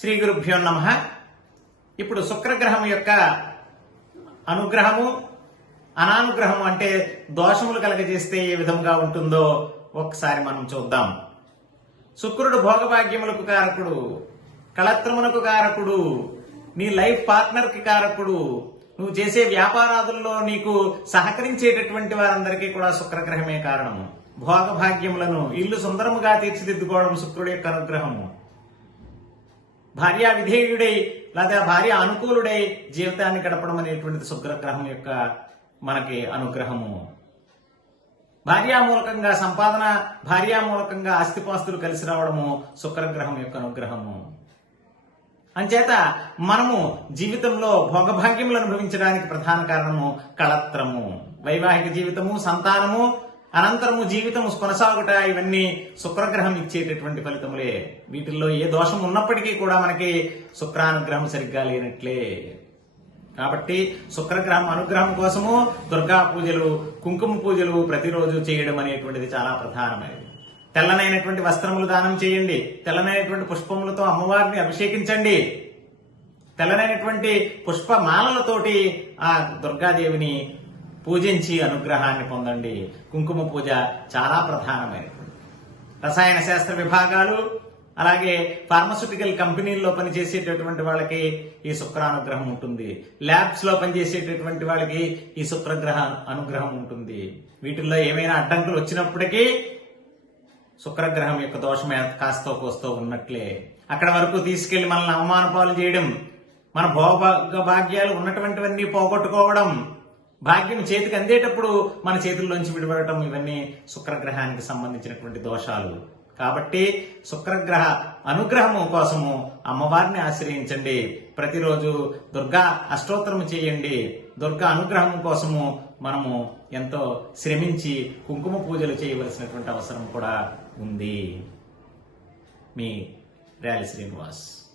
శ్రీ గురుభ్యో నమ. ఇప్పుడు శుక్రగ్రహం యొక్క అనుగ్రహము అనానుగ్రహము అంటే దోషములు కలగజేస్తే ఏ విధంగా ఉంటుందో ఒకసారి మనం చూద్దాం. శుక్రుడు భోగభాగ్యములకు కారకుడు కళత్రమునకు కారకుడు నీ లైఫ్ పార్ట్నర్కి కారకుడు నువ్వు చేసే వ్యాపారాదుల్లో నీకు సహకరించేటటువంటి వారందరికీ కూడా శుక్రగ్రహమే కారణము. భోగభాగ్యములను ఇల్లు సుందరముగా తీర్చిదిద్దుకోవడం శుక్రుడి యొక్క అనుగ్రహము. భార్య విధేయుడై లేదా భార్య అనుకూలుడై జీవితాన్ని గడపడం అనేటువంటిది శుక్రగ్రహం యొక్క మనకి అనుగ్రహము. భార్యామూలకంగా సంపాదన భార్యామూలకంగా ఆస్తిపాస్తులు కలిసి రావడము శుక్రగ్రహం యొక్క అనుగ్రహము. అంచేత మనము జీవితంలో భోగభాగ్యములు అనుభవించడానికి ప్రధాన కారణము కళత్రము. వైవాహిక జీవితము సంతానము అనంతరము జీవితము కొనసాగుట ఇవన్నీ శుక్రగ్రహం ఇచ్చేటటువంటి ఫలితములే. వీటిల్లో ఏ దోషం ఉన్నప్పటికీ కూడా మనకి శుక్రానుగ్రహం సరిగ్గా లేనట్లే. కాబట్టి శుక్రగ్రహం అనుగ్రహం కోసము దుర్గా పూజలు కుంకుమ పూజలు ప్రతిరోజు చేయడం అనేటువంటిది చాలా ప్రధానమైనది. తెల్లనైనటువంటి వస్త్రములు దానం చేయండి. తెల్లనైనటువంటి పుష్పములతో అమ్మవారిని అభిషేకించండి. తెల్లనైనటువంటి పుష్పమాలలతోటి ఆ దుర్గాదేవిని పూజించి అనుగ్రహాన్ని పొందండి. కుంకుమ పూజ చాలా ప్రధానమైనది. రసాయన శాస్త్ర విభాగాలు అలాగే ఫార్మస్యూటికల్ కంపెనీల్లో పనిచేసేటటువంటి వాళ్ళకి ఈ శుక్రానుగ్రహం ఉంటుంది. ల్యాబ్స్లో పనిచేసేటటువంటి వాళ్ళకి ఈ శుక్రగ్రహ అనుగ్రహం ఉంటుంది. వీటిల్లో ఏమైనా అడ్డంకులు వచ్చినప్పటికీ శుక్రగ్రహం యొక్క దోషం కాస్తో కోస్తో ఉన్నట్లే. అక్కడ వరకు తీసుకెళ్ళి మనల్ని అవమానపాలు చేయడం మన భోగ భాగ్యాలు ఉన్నటువంటివన్నీ పోగొట్టుకోవడం భాగ్యం చేతికి అందేటప్పుడు మన చేతుల్లోంచి విడిపడటం ఇవన్నీ శుక్రగ్రహానికి సంబంధించినటువంటి దోషాలు. కాబట్టి శుక్రగ్రహ అనుగ్రహము కోసము అమ్మవారిని ఆశ్రయించండి. ప్రతిరోజు దుర్గా అష్టోత్తరము చేయండి. దుర్గా అనుగ్రహం కోసము మనము ఎంతో శ్రమించి కుంకుమ పూజలు చేయవలసినటువంటి అవసరం కూడా ఉంది. మీ ర్యాలి శ్రీనివాస్.